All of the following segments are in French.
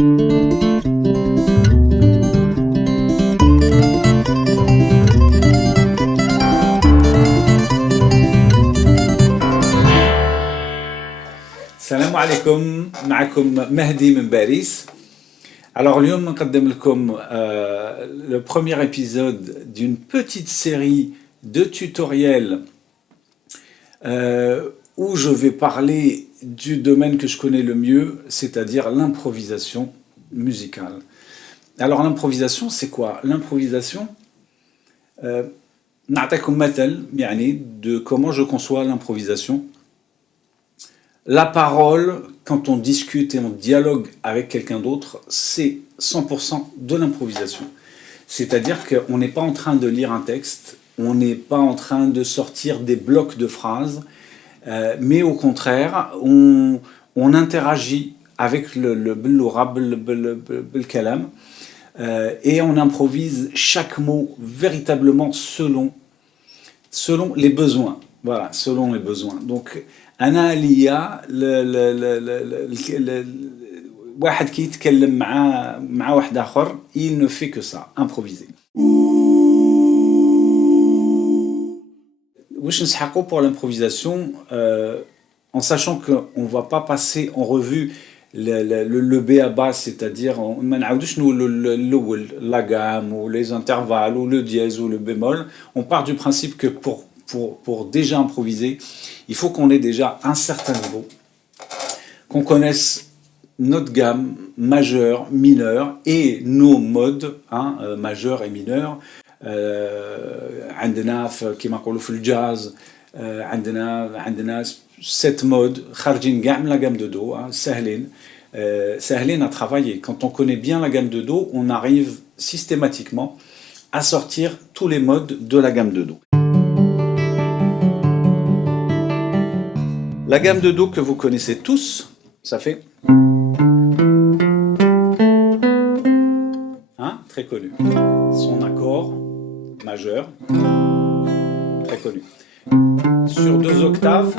السلام عليكم. معكم مهدي من باريس. Alors اليوم نقدم لكم le premier épisode d'une petite série de tutoriels où je vais parler du domaine que je connais le mieux, c'est-à-dire l'improvisation musicale. Alors l'improvisation, c'est quoi? L'improvisation, نعطيكم مثل يعني de comment je conçois l'improvisation. La parole, quand on discute et on dialogue avec quelqu'un d'autre, c'est 100% de l'improvisation. C'est-à-dire qu'on n'est pas en train de lire un texte, on n'est pas en train de sortir des blocs de phrases, mais au contraire, on interagit avec le kalam et on improvise chaque mot véritablement selon les besoins. Voilà, selon les besoins. Donc, أنا ليا واحد كي يتكلم مع واحد آخر il ne fait que ça, improviser. واش نسحقوا pour l'improvisation en sachant qu'on va pas passer en revue le b.a.-ba, c'est-à-dire ما نعاودوش نقولوا الأول la gamme ou les intervalles ou le dièse ou le bémol. On part du principe que pour déjà improviser, il faut qu'on ait déjà un certain niveau, qu'on connaisse notre gamme majeure, mineure et nos modes, majeur et mineur. عندنا كما نقولوا في الجاز عندنا 7 modes خارجين كاع من la gamme de do, سهلين à travailler. Quand on connaît bien la gamme de do, on arrive systématiquement à sortir tous les modes de la gamme de do. La gamme de do que vous connaissez tous, ça fait... très connu. Son accord majeur, très connu. Sur 2 octaves,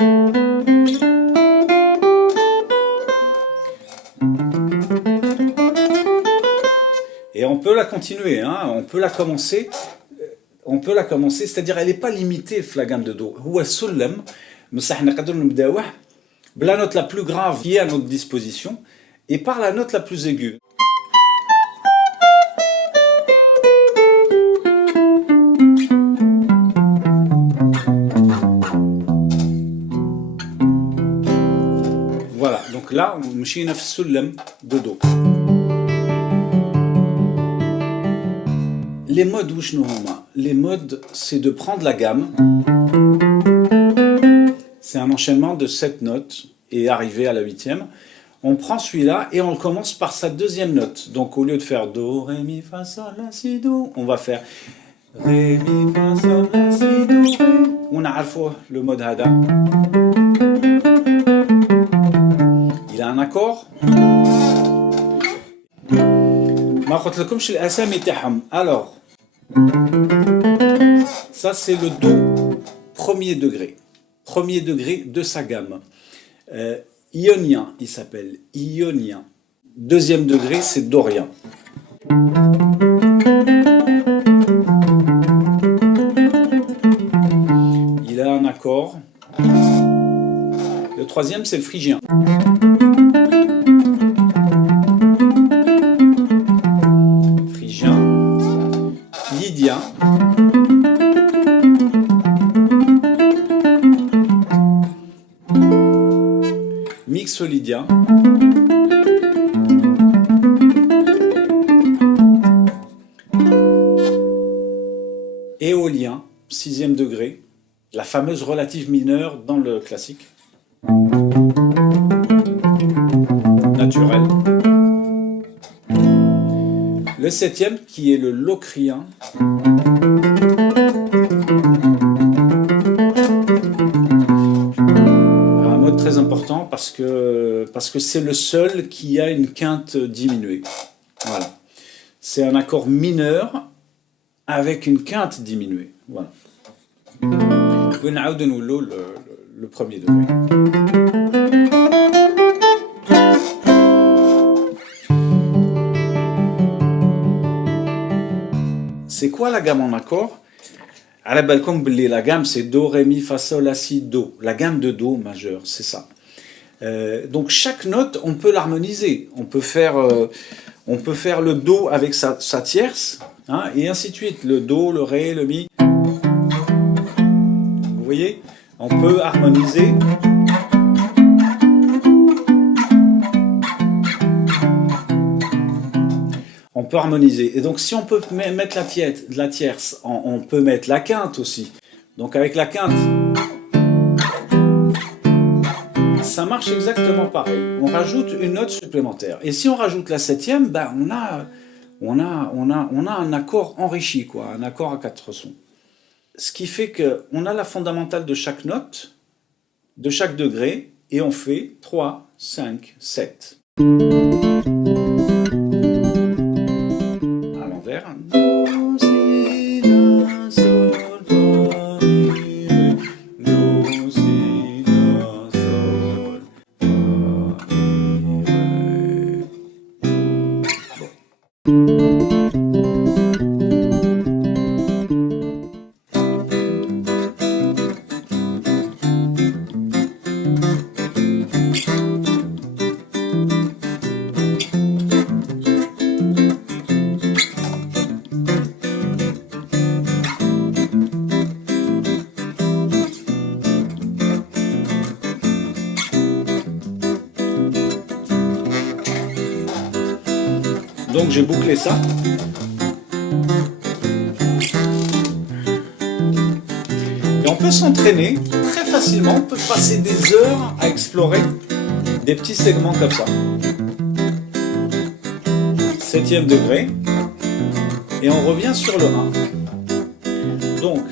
et on peut la continuer, on peut la commencer, c'est-à-dire elle n'est pas limitée la gamme de do. هو السلم بصح نقدروا نبداوه بلا note la plus grave qui est à notre disposition et par la note la plus aiguë. Voilà, donc là on مشينا في السلم de do. Les modes وشنو هما؟ Les modes, c'est de prendre la gamme. C'est un enchaînement de 7 notes et arriver à la 8e. On prend celui-là et on commence par sa 2e note. Donc au lieu de faire do, ré, mi, fa, sol, la, si, do, on va faire ré, mi, fa, sol, la, si, do, ré. On a le mode hada. Il a un accord. Alors, ça c'est le do premier degré. Premier degré de sa gamme. Ionien, il s'appelle ionien. 2e degré, c'est dorien. Il a un accord. Le 3e, c'est le phrygien. Phrygien. Lydien. Mixolydien, éolien, 6e degré, la fameuse relative mineure dans le classique, naturel. Le 7e qui est le locrien, très important parce que c'est le seul qui a une quinte diminuée. Voilà. C'est un accord mineur avec une quinte diminuée. Voilà. Le premier degré. C'est quoi la gamme en accord? À la gamme, c'est Do, Ré, Mi, Fa, Sol, La, Si, Do. La gamme de Do majeur, c'est ça. Donc chaque note, on peut l'harmoniser. On peut faire le Do avec sa tierce, hein, et ainsi de suite. Le Do, le Ré, le Mi. Vous voyez? On peut harmoniser. On peut harmoniser. Et donc, si on peut mettre la tierce, on peut mettre la quinte aussi. Donc, avec la quinte, ça marche exactement pareil. On rajoute une note supplémentaire. Et si on rajoute la septième, ben, on a un accord enrichi, quoi, un accord à 4 sons. Ce qui fait qu'on a la fondamentale de chaque note, de chaque degré, et on fait 3, 5, 7. À l'envers. Do, si, la, sol, fa, mi, ré. Do, si, la, sol, fa, mi, ré. Donc j'ai bouclé ça. Et on peut s'entraîner très facilement, on peut passer des heures à explorer des petits segments comme ça. 7e degré. Et on revient sur le 1. Donc,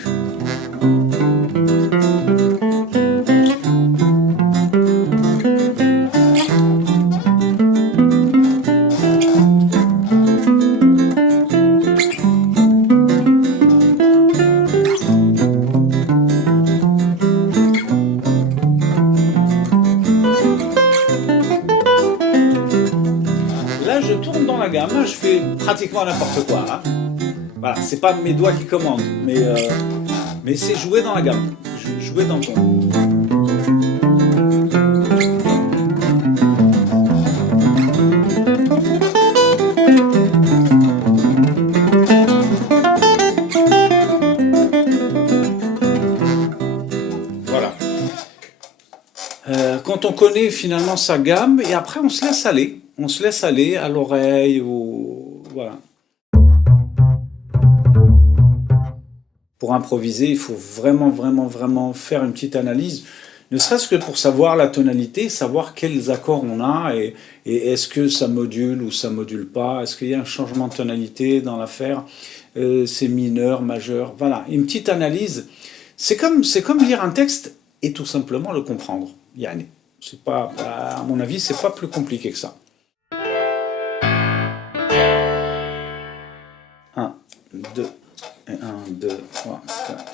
là je tourne dans la gamme, je fais pratiquement n'importe quoi. Hein. Voilà, c'est pas mes doigts qui commandent, mais c'est jouer dans la gamme, jouer dans le ton. Voilà. Quand on connaît finalement sa gamme, et après on se laisse aller. On se laisse aller à l'oreille, voilà. Pour improviser, il faut vraiment faire une petite analyse, ne serait-ce que pour savoir la tonalité, savoir quels accords on a, et est-ce que ça module ou ça module pas, est-ce qu'il y a un changement de tonalité dans l'affaire, c'est mineur, majeur, voilà. Une petite analyse, c'est comme lire un texte et tout simplement le comprendre. Yani, c'est pas, à mon avis, c'est pas plus compliqué que ça. 1, 2, et 1, 2, 3, 4.